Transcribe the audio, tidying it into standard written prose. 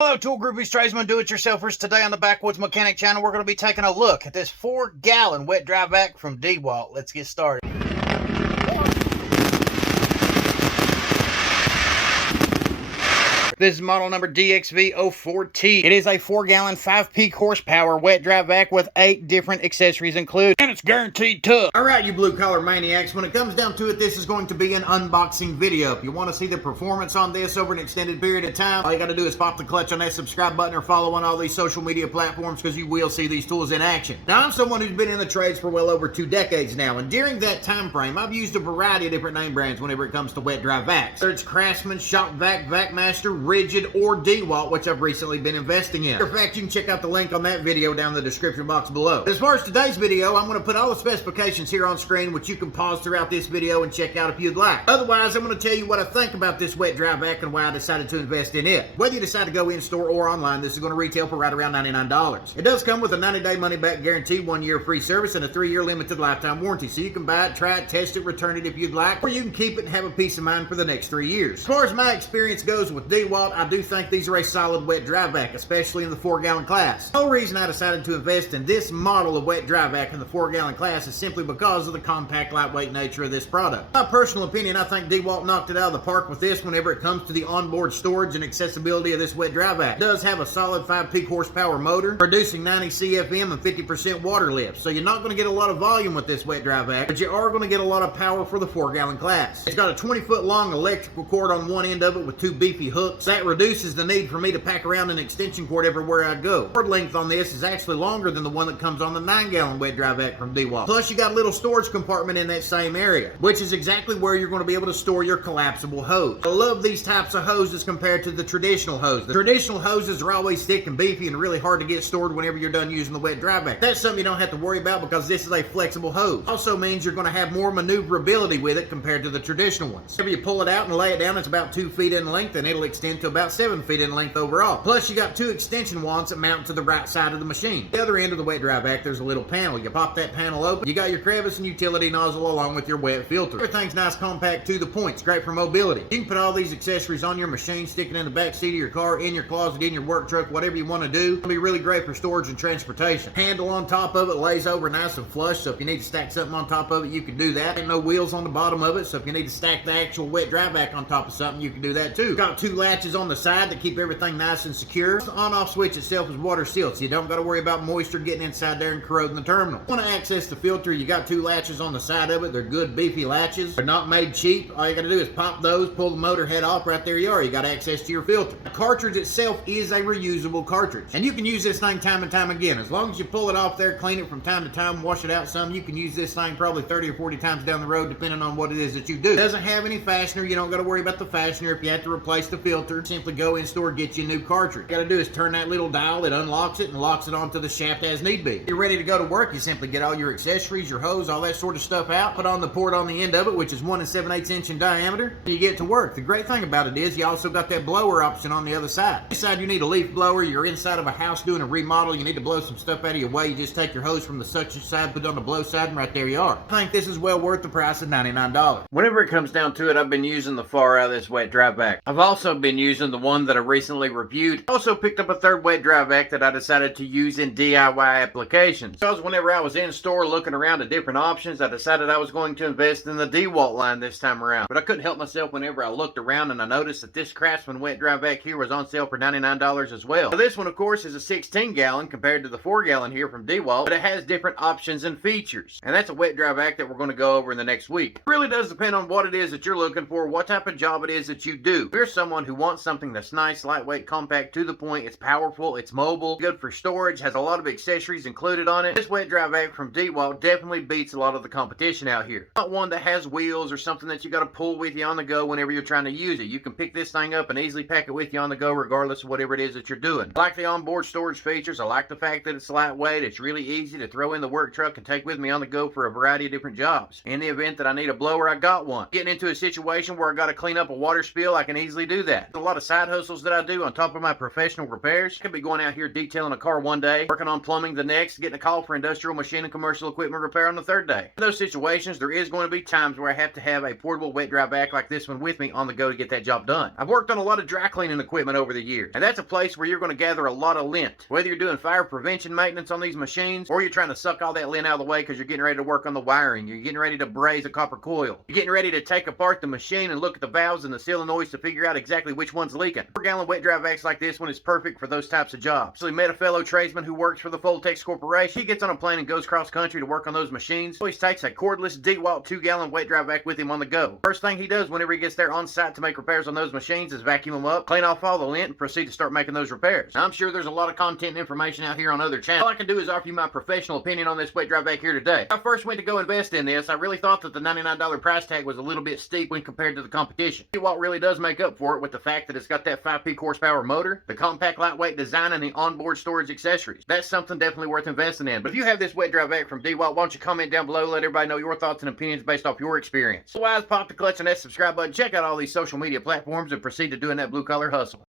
Hello, tool groupies, tradesmen, do-it-yourselfers. Today on the Backwoods Mechanic channel, we're going to be taking a look at this 4-gallon wet dry vac from Dewalt. Let's get started. This is model number DXV04T. It is a 4-gallon, 5-peak horsepower wet dry vac with 8 different accessories included, and it's guaranteed tough. Alright, you blue-collar maniacs, when it comes down to it, this is going to be an unboxing video. If you want to see the performance on this over an extended period of time, all you got to do is pop the clutch on that subscribe button or follow on all these social media platforms, because you will see these tools in action. Now, I'm someone who's been in the trades for well over 2 decades now, and during that time frame, I've used a variety of different name brands whenever it comes to wet dry vacs. Whether it's Craftsman, Shop Vac, VacMaster, Rigid, or Dewalt, which I've recently been investing in. In fact, you can check out the link on that video down in the description box below. As far as today's video, I'm going to put all the specifications here on screen, which you can pause throughout this video and check out if you'd like. Otherwise, I'm going to tell you what I think about this wet dry vac and why I decided to invest in it. Whether you decide to go in-store or online, this is going to retail for right around $99. It does come with a 90-day money-back guarantee, 1-year free service, and a 3-year limited lifetime warranty, so you can buy it, try it, test it, return it if you'd like, or you can keep it and have a peace of mind for the next 3 years. As far as my experience goes with Dewalt, I do think these are a solid wet dry vac, especially in the 4-gallon class. The whole reason I decided to invest in this model of wet dry vac in the 4-gallon class is simply because of the compact, lightweight nature of this product. My personal opinion, I think Dewalt knocked it out of the park with this whenever it comes to the onboard storage and accessibility of this wet dry vac. It does have a solid 5-peak horsepower motor, producing 90 CFM and 50% water lift, so you're not going to get a lot of volume with this wet dry vac, but you are going to get a lot of power for the 4-gallon class. It's got a 20-foot long electrical cord on one end of it with 2 beefy hooks. That reduces the need for me to pack around an extension cord everywhere I go. Cord length on this is actually longer than the one that comes on the 9-gallon wet dry vac from Dewalt. Plus, you got a little storage compartment in that same area, which is exactly where you're going to be able to store your collapsible hose. I love these types of hoses compared to the traditional hose. The traditional hoses are always thick and beefy and really hard to get stored whenever you're done using the wet dry vac. That's something you don't have to worry about because this is a flexible hose. Also means you're going to have more maneuverability with it compared to the traditional ones. Whenever you pull it out and lay it down, it's about 2 feet in length, and it'll extend to about 7 feet in length overall. Plus, you got 2 extension wands that mount to the right side of the machine. The other end of the wet dry vac, there's a little panel. You pop that panel open, you got your crevice and utility nozzle along with your wet filter. Everything's nice, compact, to the point. It's great for mobility. You can put all these accessories on your machine, stick it in the back seat of your car, in your closet, in your work truck, whatever you want to do. It'll be really great for storage and transportation. Handle on top of it lays over nice and flush, so if you need to stack something on top of it, you can do that. Ain't no wheels on the bottom of it, so if you need to stack the actual wet dry vac on top of something, you can do that too. Got 2 latches on the side that keep everything nice and secure. The on-off switch itself is water sealed, so you don't got to worry about moisture getting inside there and corroding the terminal. Want to access the filter, you got 2 latches on the side of it. They're good beefy latches. They're not made cheap. All you got to do is pop those, pull the motor head off, right there you are. You got access to your filter. The cartridge itself is a reusable cartridge, and you can use this thing time and time again. As long as you pull it off there, clean it from time to time, wash it out some, you can use this thing probably 30 or 40 times down the road, depending on what it is that you do. It doesn't have any fastener. You don't got to worry about the fastener. If you have to replace the filter, simply go in store, get you a new cartridge. All you got to do is turn that little dial, it unlocks it and locks it onto the shaft as need be. If you're ready to go to work, you simply get all your accessories, your hose, all that sort of stuff out, put on the port on the end of it, which is 1 7/8 inch in diameter, and you get to work. The great thing about it is you also got that blower option on the other side. This side you need a leaf blower, you're inside of a house doing a remodel, you need to blow some stuff out of your way, you just take your hose from the suction side, put it on the blow side, and right there you are. I think this is well worth the price of $99. Whenever it comes down to it, I've been using the far out of this wet dry vac. I've also been using the one that I recently reviewed. Also picked up a 3rd wet dry vac that I decided to use in DIY applications. Because whenever I was in store looking around at different options, I decided I was going to invest in the Dewalt line this time around. But I couldn't help myself whenever I looked around and I noticed that this Craftsman wet dry vac here was on sale for $99 as well. Now, this one, of course, is a 16-gallon compared to the 4-gallon here from Dewalt, but it has different options and features. And that's a wet dry vac that we're going to go over in the next week. It really does depend on what it is that you're looking for, what type of job it is that you do. If you're someone who wants something that's nice, lightweight, compact, to the point, it's powerful, it's mobile, good for storage, has a lot of accessories included on it, this wet dry vac from Dewalt definitely beats a lot of the competition out here. Not one that has wheels or something that you got to pull with you on the go whenever you're trying to use it. You can pick this thing up and easily pack it with you on the go regardless of whatever it is that you're doing. I like the onboard storage features. I like the fact that it's lightweight. It's really easy to throw in the work truck and take with me on the go for a variety of different jobs. In the event that I need a blower, I got one. Getting into a situation where I got to clean up a water spill, I can easily do that. A lot of side hustles that I do on top of my professional repairs. I could be going out here detailing a car one day, working on plumbing the next, getting a call for industrial machine and commercial equipment repair on the third day. In those situations, there is going to be times where I have to have a portable wet dry vac like this one with me on the go to get that job done. I've worked on a lot of dry cleaning equipment over the years, and that's a place where you're going to gather a lot of lint. Whether you're doing fire prevention maintenance on these machines, or you're trying to suck all that lint out of the way because you're getting ready to work on the wiring, you're getting ready to braze a copper coil, you're getting ready to take apart the machine and look at the valves and the solenoids to figure out exactly which one's leaking. 4-gallon wet dry vacs like this one is perfect for those types of jobs. So we met a fellow tradesman who works for the Voltex Corporation. He gets on a plane and goes cross country to work on those machines. So he takes a cordless Dewalt 2-gallon wet dry vac with him on the go. First thing he does whenever he gets there on site to make repairs on those machines is vacuum them up, clean off all the lint, and proceed to start making those repairs. Now, I'm sure there's a lot of content and information out here on other channels. All I can do is offer you my professional opinion on this wet dry vac here today. When I first went to go invest in this, I really thought that the $99 price tag was a little bit steep when compared to the competition. Dewalt really does make up for it with the fact that it's got that 5 peak horsepower motor, the compact lightweight design, and the onboard storage accessories. That's something definitely worth investing in. But if you have this wet dry vac from Dewalt, why don't you comment down below, let everybody know your thoughts and opinions based off your experience. Otherwise, pop the clutch on that subscribe button, check out all these social media platforms, and proceed to doing that blue collar hustle.